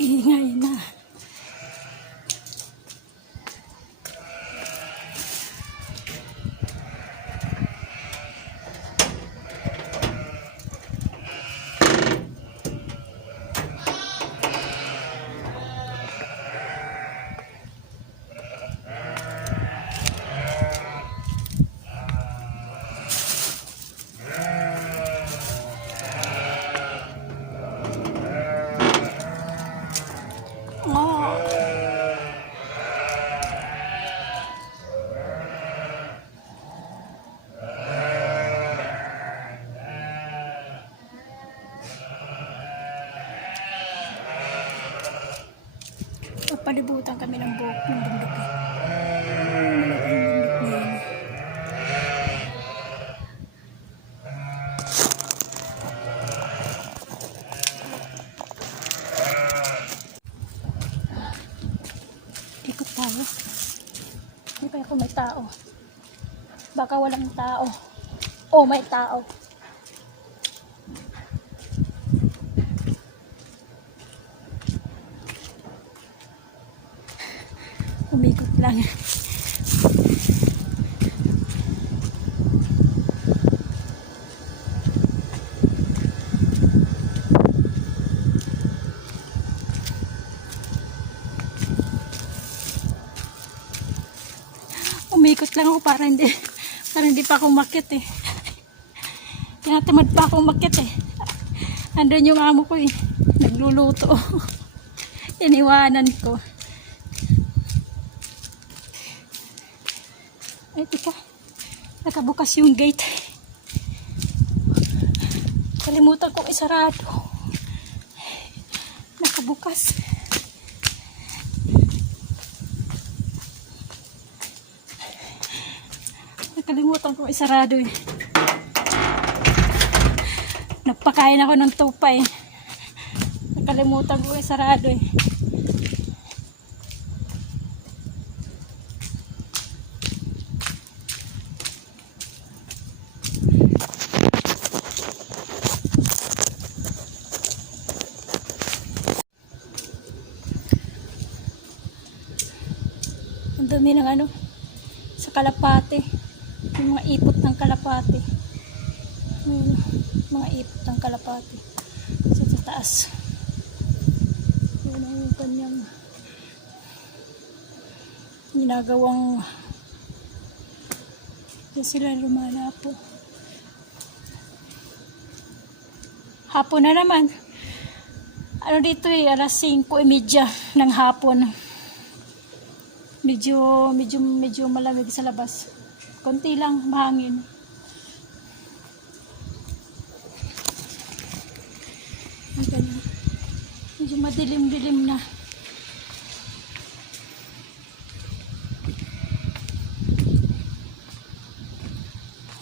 Ingay na. Palibutan kami ng buhok ng bundok. Malaking bundok na yun. Ikot tayo. Hindi pa ako may tao. Baka walang tao. O may tao. Umikot lang. Umikot lang ako para hindi pa ako umakyat eh. Tinatamad pa ako umakyat eh. Andun yung amo ko eh. Nagluluto. Iniwanan ko. Ay, tika. Nakabukas yung gate. Kalimutan kong isarado. Nakabukas. Nakalimutan kong isarado eh. Nagpakain ako ng tupa eh. Nakalimutan kong isarado eh. Ang dami ng ano sa kalapate, yung mga ipot ng kalapate, yung mga ipot ng kalapate sa taas. Yun ang kanyang ginagawang dyan sila lumalapo. Hapon na naman, ano dito eh, alas 5:30 ng hapon. Medyo malamig sa labas. Konti lang mahangin. Medyo madilim-dilim na.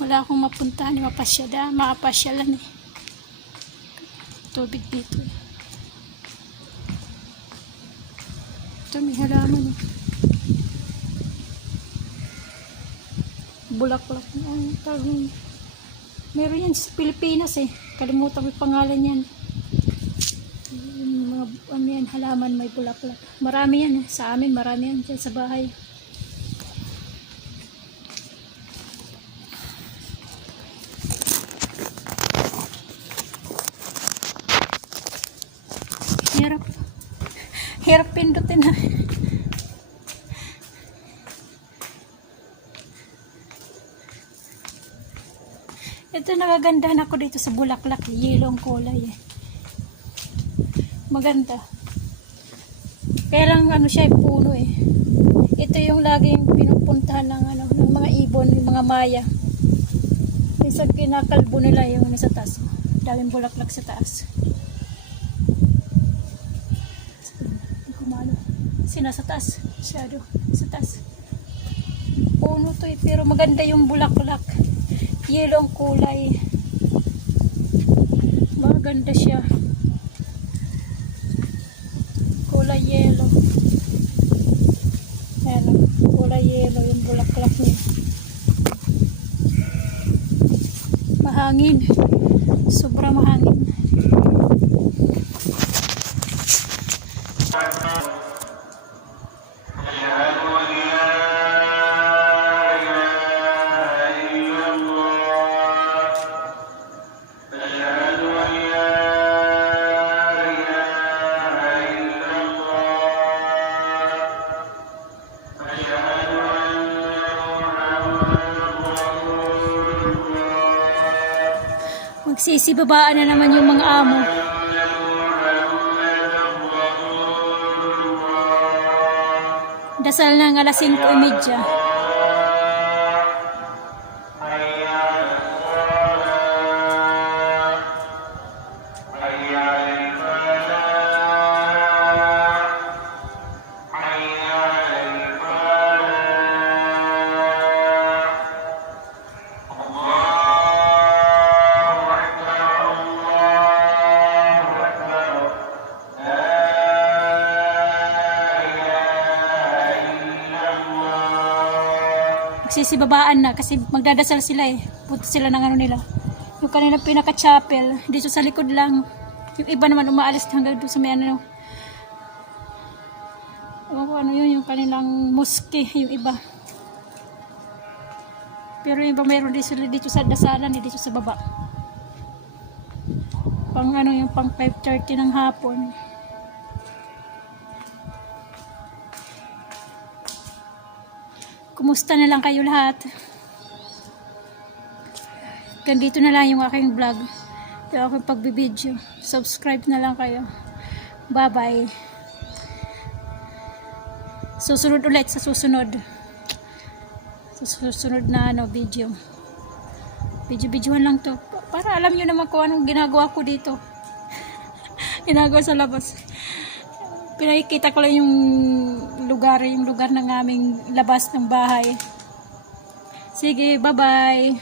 Wala akong mapuntahan, mapasyalan eh. Tubig dito eh. Ito may halaman eh. Bulaklak. Meron yan sa Pilipinas eh. Kalimutan ko yung pangalan yan. Yung mga ano yan, halaman may bulaklak. Marami yan eh. Sa amin marami yan dyan sa bahay. Hirap pindutin na. Ito nagagandahan ako dito sa bulaklak, yellow ang kulay eh. Maganda. Kaya lang ano siya, puno eh. Ito yung laging pinupuntahan ng mga ibon, yung mga maya. Minsan kinakalbo nila yung sa taas. Daming bulaklak sa taas. Nasa taas, shadow sa taas. Puno to eh, pero maganda yung bulaklak. Yellow ang kulay. Maganda siya. Kulay yellow. Ayan, kulay yellow yung bulaklak niya. Mahangin. Sobra mahangin. Nagsisibabaan na naman yung mga amo. Dasal ng alas 5:30. Magsisibabaan na kasi magdadasal sila eh. Punta sila ng ano nila. Yung kanilang pinaka-chapel, dito sa likod lang. Yung iba naman umaalis hanggang doon sa may ano. Ewan ko ano yun, yung kanilang mosque, yung iba. Pero yung iba mayroon dito sa dasalan, dito sa baba. Pang ano yung pang 5:30 ng hapon. Kumusta na lang kayo lahat? Ganito na lang yung aking vlog. Yung aking pagbibideo. Subscribe na lang kayo. Bye bye. Susunod ulit sa susunod. Sa susunod na ano, video. Video-videoan lang to. Para alam nyo naman kung anong ginagawa ko dito. Ginagawa sa labas. Pinakikita ko lang yung lugar ng aming labas ng bahay. Sige, bye-bye.